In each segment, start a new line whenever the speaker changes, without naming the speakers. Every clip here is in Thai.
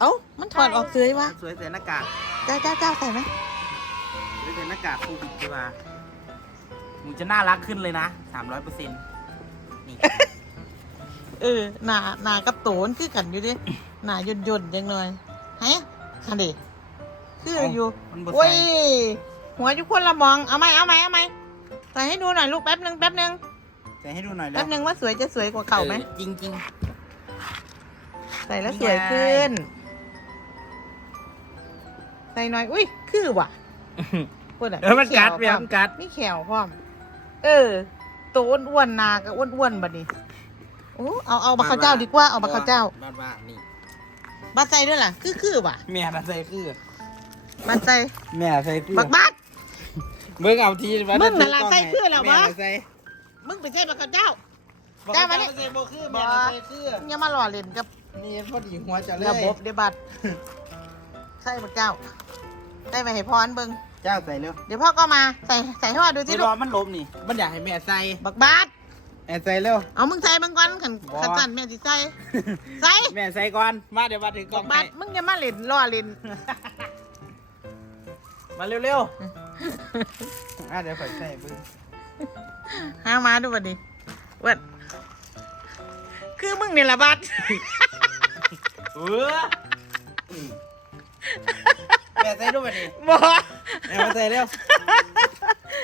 เอ้า มันถอดออกเสยวะ
สวยใส่หน้ากาก
เจ้าเจ้าเจ้าใส่ไหม
สวยใส่หน้ากากโควิดดีกว่าหมูจะน่ารักขึ้นเลยนะสามร้อยเปอร์เซ็นต์นี่
เออ หนาหนากับโตนคือกันอยู่ดิ หนาย่นย่นๆจังหน่อยฮะฮันดิคืออยู่
มันบด
โอ้
ใส่
ยหัวอยู่คนละมอง เอาไหมเอาไหมเอาไหมใส่ให้ดูหน่อยลูกแป๊บนึงแป๊บนึง
ใส่ให้ดูหน่อยแล้
แป๊
ว
บนึงว่าสวยจะสวยกว่าเก่าไหม
จริงจริง
ใส่แล้วสวยขึ้นใส่ หน่อยอุ้ยคือว่ะ
ๆ
พูดอะ
เออมันกัด
แขว
เบียมันกัด
มีแขวพร้อม เออโตอ้วนๆหนาก็อ้วนๆบัดนี้โอ้เอาเอาบักข้าวเจ้าดีกว่าเอาบักข้าวเจ้า
บ้านว่านี่
บัดใส่ด้วยล่ะคือคือว่ะ
แม่น่ะใส่คือ
บัดใส่
แม่ใส่คือ
บักบัด
เบิ่งเอาที
มึงน่ะล่ะใส่คือแล้ววะ
แม่ใส่
มึงไปใช่บักข้าวเจ้า
บอก
จ้า
ว่า
มานี่
ใส่บ่คือแม่น่ะใส่คือ
มึงอย่ามาหล่อเล่นกับ
นี่พอดีหัวจะเลย
ระบบเดบัด ใช่บักเจ้าได้ไปให้พรเบิ่ง
เจ้าใส่เร็ว
เดี๋ยวพ่อก็มาใส่ใส่ให้พ่อดูสิ
ที่
ลู
ร
ก
อมันลมนี่ มันอยากให้แม่ใส่
บักบัด
แม่ใส่เร็ว
เอามึงใส่บังก่อนขัน
บ่
ขันสั่นแม่สิใส่ใส่
แม่ใส่ก่อน มาเดี๋ยวมาถึงกล้
บั
อง
กบัด
ให้
มึงอย่ามาเล่นล่อเล่น
มาเร็วๆอะเดี๋ยวข่อยใส่เบิ่ง
หามาดูบัดนี้เว้นคือมึงเนี่ยละบัด
เออ แม่ใส่ด้วยบัดนี้
บ่
แม่มาใส่เร็ว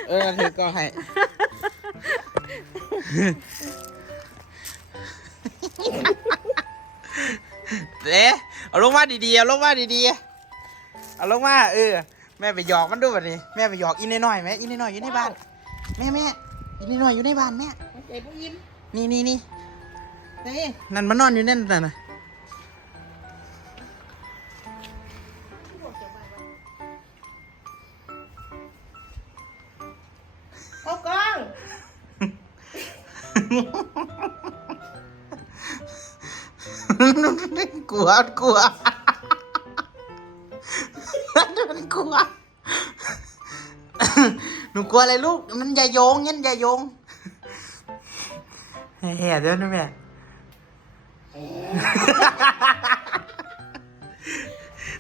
เออถือกล้องให้เอ๊ะเอาลงมาดีๆเอาลงมาดีๆเอาลงมาเออ แม่ไปหยอกมันด้วยแบบนี้แม่ไปหยอกอินน้อยๆไหมอินน้อยๆอยู่ในบ้าน แม่แม่อินน้อยๆอยู่ในบ้านแม่
ใส่ผู้ยิน
นี่นี่นี่
ใส่
นั่นมันนอนอยู่นั่นน่ะนะ
กล้อง
กลัวกลัวมันกลัวหนูกลัวอะไรลูก มันอย่าโยงยันอย่าโยงแห่เดี๋ยวนะแม่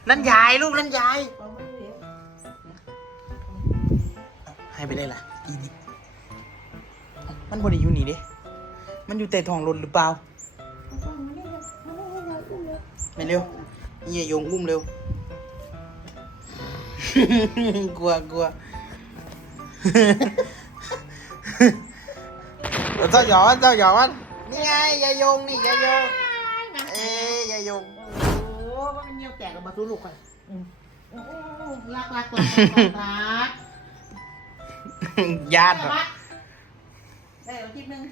นั่นยายลูกนั่นยายให้ไปได้ล่ะอีนี่ มันบไดอยู่นี่เด้มันอยู่แต่ท้องรถหรือเปล่าไม่เร็วนี่อย่าโยงอุ้มเร็ว กลัวกลัวเจ้าหยอนเจ้าหยอนนี่ไงอย่าโยงนี่อย่าโยงเอ้ยอย่าโยง
โอ้ว่ามันเงียวแตกกับมาสู้ลูกก่อนอืมอืมอืมรักรักรักรักรัก
ญาติ
ได้บัดได้เอาทิปนึง